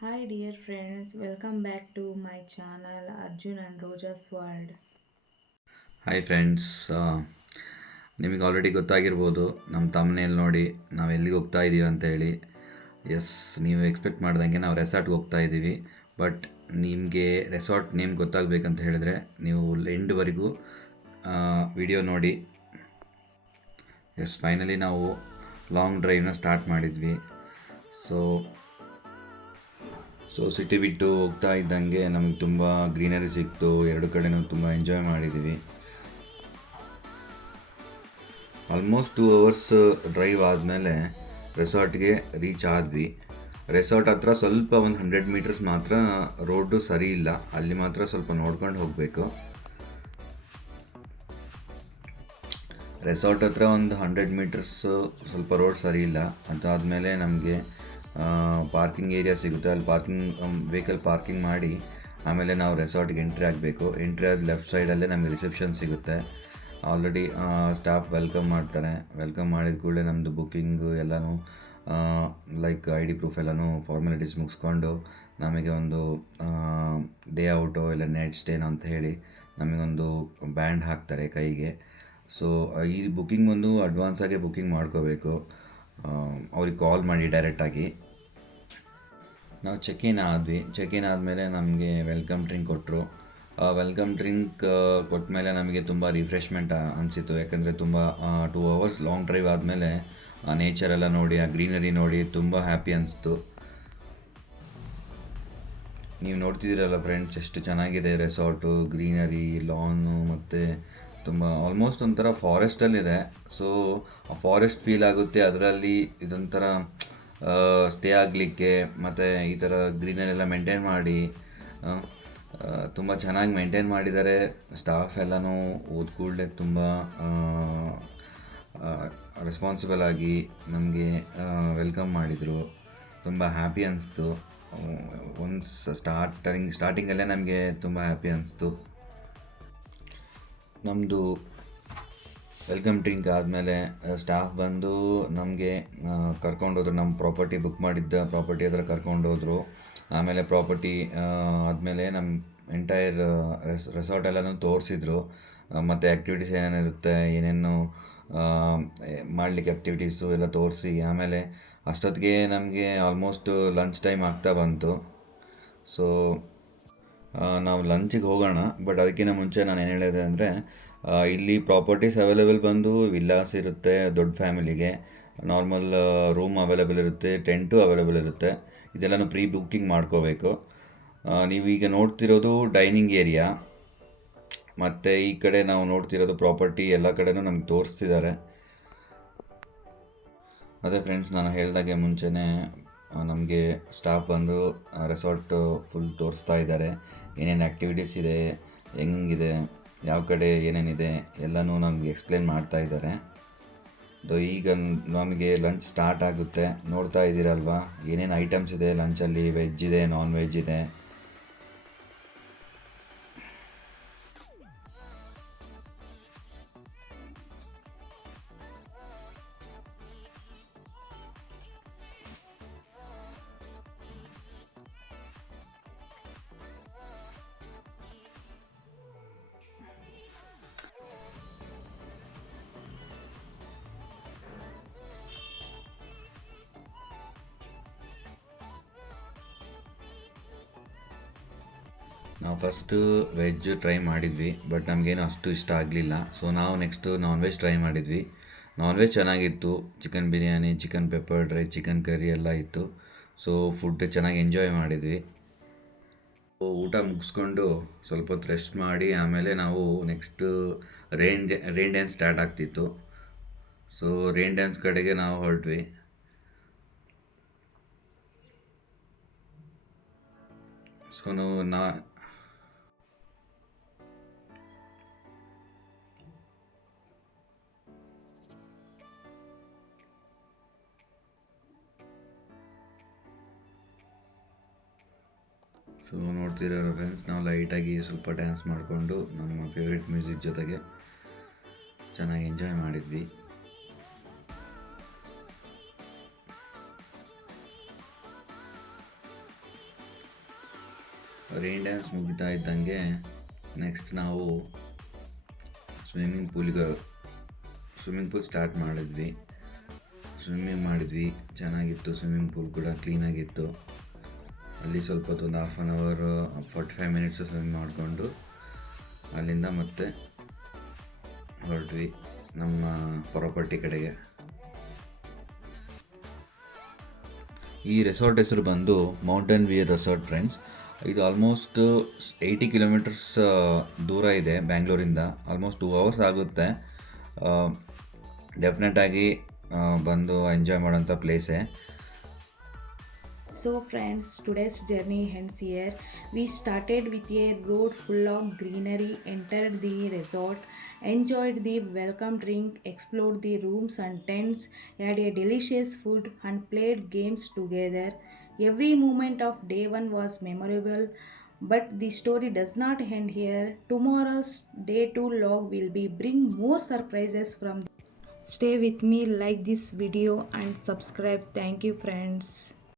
Hi dear friends, welcome back to my channel Arjun and Roja's World. Hi friends, ನಿಮಗೆ already ಗೊತ್ತಾಗಿರ್ಬೋದು ನಮ್ಮ ತಮ್ಮನೇಲಿ ನೋಡಿ ನಾವು ಎಲ್ಲಿಗೆ ಹೋಗ್ತಾ ಇದ್ದೀವಿ ಅಂತೇಳಿ. ಎಸ್, ನೀವು ಎಕ್ಸ್ಪೆಕ್ಟ್ ಮಾಡ್ದಂಗೆ ನಾವು ರೆಸಾರ್ಟ್ಗೆ ಹೋಗ್ತಾ ಇದ್ದೀವಿ. ಬಟ್ ನಿಮಗೆ ರೆಸಾರ್ಟ್ ನೇಮ್ ಗೊತ್ತಾಗಬೇಕಂತ ಹೇಳಿದ್ರೆ ನೀವು ಎಂಡ್ವರೆಗೂ ವಿಡಿಯೋ ನೋಡಿ. ಎಸ್, ಫೈನಲಿ ನಾವು ಲಾಂಗ್ ಡ್ರೈವ್ನ ಸ್ಟಾರ್ಟ್ ಮಾಡಿದ್ವಿ. ಸೊ ಸೊ ಸಿಟಿ ಬಿಟ್ಟು ಹೋಗ್ತಾ ಇದ್ದಂಗೆ ನಮಗೆ ತುಂಬ ಗ್ರೀನರಿ ಸಿಕ್ತು. ಎರಡು ಕಡೆನೂ ತುಂಬ ಎಂಜಾಯ್ ಮಾಡಿದ್ದೀವಿ. ಆಲ್ಮೋಸ್ಟ್ 2 ಅವರ್ಸ್ ಡ್ರೈವ್ ಆದಮೇಲೆ ರೆಸಾರ್ಟ್ಗೆ ರೀಚ್ ಆದ್ವಿ. ರೆಸಾರ್ಟ್ ಹತ್ರ ಸ್ವಲ್ಪ ಒಂದು 100 ಮೀಟರ್ಸ್ ಮಾತ್ರ ರೋಡು ಸರಿ ಇಲ್ಲ, ಅಲ್ಲಿ ಮಾತ್ರ ಸ್ವಲ್ಪ ನೋಡ್ಕೊಂಡು ಹೋಗಬೇಕು. ರೆಸಾರ್ಟ್ ಹತ್ರ ಒಂದು 100 ಮೀಟರ್ಸ್ ಸ್ವಲ್ಪ ರೋಡ್ ಸರಿ ಇಲ್ಲ. ಅದಾದಮೇಲೆ ನಮಗೆ ಪಾರ್ಕಿಂಗ್ ಏರಿಯಾ ಸಿಗುತ್ತೆ, ಅಲ್ಲಿ ವೆಹಿಕಲ್ ಪಾರ್ಕಿಂಗ್ ಮಾಡಿ ಆಮೇಲೆ ನಾವು ರೆಸಾರ್ಟ್ಗೆ ಎಂಟ್ರಿ ಆಗಬೇಕು. ಎಂಟ್ರಿ ಆದ ಲೆಫ್ಟ್ ಸೈಡಲ್ಲೇ ನಮಗೆ ರಿಸೆಪ್ಷನ್ ಸಿಗುತ್ತೆ. ಆಲ್ರೆಡಿ ಸ್ಟಾಫ್ ವೆಲ್ಕಮ್ ಮಾಡ್ತಾರೆ. ವೆಲ್ಕಮ್ ಮಾಡಿದ ಕೂಡಲೇ ನಮ್ಮದು ಬುಕ್ಕಿಂಗು ಎಲ್ಲನೂ ಲೈಕ್ ಐ ಡಿ ಪ್ರೂಫ್ ಎಲ್ಲನೂ ಫಾರ್ಮಾಲಿಟೀಸ್ ಮುಗಿಸ್ಕೊಂಡು ನಮಗೆ ಒಂದು ಡೇ ಔಟೋ ಇಲ್ಲ ನೈಟ್ ಸ್ಟೇನೋ ಅಂತ ಹೇಳಿ ನಮಗೊಂದು ಬ್ಯಾಂಡ್ ಹಾಕ್ತಾರೆ ಕೈಗೆ. ಸೊ ಈ ಬುಕ್ಕಿಂಗ್ ಬಂದು ಅಡ್ವಾನ್ಸಾಗೆ ಬುಕ್ಕಿಂಗ್ ಮಾಡ್ಕೋಬೇಕು, ಅವ್ರಿಗೆ ಕಾಲ್ ಮಾಡಿ ಡೈರೆಕ್ಟಾಗಿ. ನಾವು ಚೆಕ್ ಇನ್ ಆದಮೇಲೆ ನಮಗೆ ವೆಲ್ಕಮ್ ಡ್ರಿಂಕ್ ಕೊಟ್ಟರು. ವೆಲ್ಕಮ್ ಡ್ರಿಂಕ್ ಕೊಟ್ಟ ಮೇಲೆ ನಮಗೆ ತುಂಬ ರಿಫ್ರೆಶ್ಮೆಂಟ್ ಅನಿಸಿತು. ಯಾಕಂದರೆ ತುಂಬ 2 ಅವರ್ಸ್ ಲಾಂಗ್ ಡ್ರೈವ್ ಆದಮೇಲೆ ಆ ನೇಚರ್ ಎಲ್ಲ ನೋಡಿ, ಆ ಗ್ರೀನರಿ ನೋಡಿ ತುಂಬ ಹ್ಯಾಪಿ ಅನಿಸ್ತು. ನೀವು ನೋಡ್ತಿದ್ದೀರಲ್ಲ ಫ್ರೆಂಡ್ಸ್, ಎಷ್ಟು ಚೆನ್ನಾಗಿದೆ ರೆಸಾರ್ಟು, ಗ್ರೀನರಿ, ಲಾನು ಮತ್ತು ತುಂಬ ಆಲ್ಮೋಸ್ಟ್ ಒಂಥರ ಫಾರೆಸ್ಟಲ್ಲಿದೆ. ಸೊ ಆ ಫಾರೆಸ್ಟ್ ಫೀಲ್ ಆಗುತ್ತೆ ಅದರಲ್ಲಿ. ಇದೊಂಥರ ಸ್ಟೇ ಆಗಲಿಕ್ಕೆ ಮತ್ತು ಈ ಥರ ಗ್ರೀನರಿ ಎಲ್ಲ ಮೇಂಟೈನ್ ಮಾಡಿ ತುಂಬ ಚೆನ್ನಾಗಿ ಮೇಂಟೈನ್ ಮಾಡಿದ್ದಾರೆ. ಸ್ಟಾಫ್ ಎಲ್ಲನೂ ಹೋದ ಕೂಡಲೇ ತುಂಬ ರೆಸ್ಪಾನ್ಸಿಬಲ್ ಆಗಿ ನಮಗೆ ವೆಲ್ಕಮ್ ಮಾಡಿದರು. ತುಂಬ ಹ್ಯಾಪಿ ಅನಿಸ್ತು. ಒನ್ಸ್ ಸ್ಟಾರ್ಟಿಂಗಲ್ಲೇ ನಮಗೆ ತುಂಬ ಹ್ಯಾಪಿ ಅನಿಸ್ತು. ನಮ್ಮದು ವೆಲ್ಕಮ್ ಡ್ರಿಂಕ್ ಆದಮೇಲೆ ಸ್ಟಾಫ್ ಬಂದು ನಮಗೆ ಕರ್ಕೊಂಡೋದ್ರು. ನಮ್ಮ ಪ್ರಾಪರ್ಟಿ ಬುಕ್ ಮಾಡಿದ್ದ ಪ್ರಾಪರ್ಟಿ ಹತ್ರ ಕರ್ಕೊಂಡೋದ್ರು. ಆಮೇಲೆ ಪ್ರಾಪರ್ಟಿ ಆದಮೇಲೆ ನಮ್ಮ ಎಂಟೈರ್ ರೆಸಾರ್ಟ್ ಎಲ್ಲನೂ ತೋರಿಸಿದ್ರು. ಮತ್ತು ಆ್ಯಕ್ಟಿವಿಟೀಸ್ ಏನೇನಿರುತ್ತೆ, ಏನೇನು ಮಾಡಲಿಕ್ಕೆ ಆ್ಯಕ್ಟಿವಿಟೀಸು ಎಲ್ಲ ತೋರಿಸಿ ಆಮೇಲೆ ಅಷ್ಟೊತ್ತಿಗೆ ನಮಗೆ ಆಲ್ಮೋಸ್ಟ್ ಲಂಚ್ ಟೈಮ್ ಆಗ್ತಾ ಬಂತು. ಸೊ ನಾವು ಲಂಚಿಗೆ ಹೋಗೋಣ. ಬಟ್ ಅದಕ್ಕಿಂತ ಮುಂಚೆ ನಾನು ಏನು ಹೇಳಿದೆ ಅಂದರೆ, ಇಲ್ಲಿ ಪ್ರಾಪರ್ಟೀಸ್ ಅವೈಲೇಬಲ್ ಬಂದು ವಿಲ್ಲಾಸ್ ಇರುತ್ತೆ ದೊಡ್ಡ ಫ್ಯಾಮಿಲಿಗೆ, ನಾರ್ಮಲ್ ರೂಮ್ ಅವೈಲೇಬಲ್ ಇರುತ್ತೆ, ಟೆಂಟು ಅವೈಲೇಬಲ್ ಇರುತ್ತೆ. ಇದೆಲ್ಲನೂ ಪ್ರೀ ಬುಕ್ಕಿಂಗ್ ಮಾಡ್ಕೋಬೇಕು. ನೀವೀಗ ನೋಡ್ತಿರೋದು ಡೈನಿಂಗ್ ಏರಿಯಾ, ಮತ್ತು ಈ ಕಡೆ ನಾವು ನೋಡ್ತಿರೋದು ಪ್ರಾಪರ್ಟಿ. ಎಲ್ಲ ಕಡೆನೂ ನಮ್ಗೆ ತೋರಿಸ್ತಿದ್ದಾರೆ. ಅದೇ ಫ್ರೆಂಡ್ಸ್, ನಾನು ಹೇಳಿದಾಗೆ ಮುಂಚೆನೇ ನಮಗೆ ಸ್ಟಾಫ್ ಬಂದು ರೆಸಾರ್ಟು ಫುಲ್ ತೋರಿಸ್ತಾ ಇದ್ದಾರೆ. ಏನೇನು ಆ್ಯಕ್ಟಿವಿಟೀಸ್ ಇದೆ, ಹೆಂಗಿದೆ, ಯಾವ ಕಡೆ ಏನೇನಿದೆ ಎಲ್ಲನೂ ನಮಗೆ ಎಕ್ಸ್ಪ್ಲೇನ್ ಮಾಡ್ತಾ ಇದ್ದಾರೆ. ಈಗ ನಮಗೆ ಲಂಚ್ ಸ್ಟಾರ್ಟ್ ಆಗುತ್ತೆ. ನೋಡ್ತಾ ಇದ್ದೀರಲ್ವಾ ಏನೇನು ಐಟಮ್ಸ್ ಇದೆ ಲಂಚಲ್ಲಿ. ವೆಜ್ ಇದೆ, ನಾನ್ ವೆಜ್ ಇದೆ. ನಾವು ಫಸ್ಟು ವೆಜ್ ಟ್ರೈ ಮಾಡಿದ್ವಿ, ಬಟ್ ನಮಗೇನು ಅಷ್ಟು ಇಷ್ಟ ಆಗಲಿಲ್ಲ. ಸೊ ನಾವು ನೆಕ್ಸ್ಟು ನಾನ್ ವೆಜ್ ಟ್ರೈ ಮಾಡಿದ್ವಿ. ನಾನ್ ವೆಜ್ ಚೆನ್ನಾಗಿತ್ತು. Chicken biryani, chicken pepper dry, chicken curry ಎಲ್ಲ ಇತ್ತು. ಸೊ ಫುಡ್ ಚೆನ್ನಾಗಿ ಎಂಜಾಯ್ ಮಾಡಿದ್ವಿ. ಊಟ ಮುಗಿಸ್ಕೊಂಡು ಸ್ವಲ್ಪ ಹೊತ್ತು ರೆಸ್ಟ್ ಮಾಡಿ ಆಮೇಲೆ ನಾವು ನೆಕ್ಸ್ಟು ರೈನ್ ಡ್ಯಾನ್ಸ್ ಸ್ಟಾರ್ಟ್ ಆಗ್ತಿತ್ತು. ಸೊ ರೈನ್ ಡ್ಯಾನ್ಸ್ ಕಡೆಗೆ ನಾವು ಹೊರಟ್ವಿ. ಸೊ ನೋಡ್ತಿರೋ ಫ್ರೆಂಡ್ಸ್, ನಾವು ಲೈಟಾಗಿ ಸ್ವಲ್ಪ ಡ್ಯಾನ್ಸ್ ಮಾಡಿಕೊಂಡು ನಮ್ಮ ಫೇವ್ರೆಟ್ ಮ್ಯೂಸಿಕ್ ಜೊತೆಗೆ ಚೆನ್ನಾಗಿ ಎಂಜಾಯ್ ಮಾಡಿದ್ವಿ. ರೈನ್ ಡ್ಯಾನ್ಸ್ ಮುಗಿತಾ ಇದ್ದಂಗೆ ನೆಕ್ಸ್ಟ್ ನಾವು ಸ್ವಿಮ್ಮಿಂಗ್ ಪೂಲ್ ಸ್ಟಾರ್ಟ್ ಮಾಡಿದ್ವಿ. ಸ್ವಿಮ್ಮಿಂಗ್ ಮಾಡಿದ್ವಿ, ಚೆನ್ನಾಗಿತ್ತು. ಸ್ವಿಮ್ಮಿಂಗ್ ಪೂಲ್ ಕೂಡ ಕ್ಲೀನಾಗಿತ್ತು. ಅಲ್ಲಿ ಸ್ವಲ್ಪ ಹೊತ್ತು ಒಂದು 1/2 ಅವರ್ 45 ಮಿನಿಟ್ಸು ಸ್ವಿಮ್ ಮಾಡಿಕೊಂಡು ಅಲ್ಲಿಂದ ಮತ್ತೆ ಹೊರಟ್ವಿ ನಮ್ಮ ಪ್ರಾಪರ್ಟಿ ಕಡೆಗೆ. ಈ ರೆಸಾರ್ಟ್ ಹೆಸರು ಬಂದು ಮೌಂಟೇನ್ ವ್ಯೂ ರೆಸಾರ್ಟ್ ಫ್ರೆಂಡ್ಸ್. ಇದು ಆಲ್ಮೋಸ್ಟ್ 80 ಕಿಲೋಮೀಟರ್ಸ್ ದೂರ ಇದೆ ಬ್ಯಾಂಗ್ಳೂರಿಂದ. ಆಲ್ಮೋಸ್ಟ್ 2 ಅವರ್ಸ್ ಆಗುತ್ತೆ. ಡೆಫಿನೆಟಾಗಿ ಬಂದು ಎಂಜಾಯ್ ಮಾಡೋಂಥ ಪ್ಲೇಸೇ. So friends, today's journey ends here. We started with a road full of greenery, entered the resort, enjoyed the welcome drink, explored the rooms and tents, had a delicious food and played games together. Every moment of day one was memorable, but the story does not end here. Tomorrow's day 2 log will be bring more surprises from. Stay with me, like this video and subscribe. Thank you friends.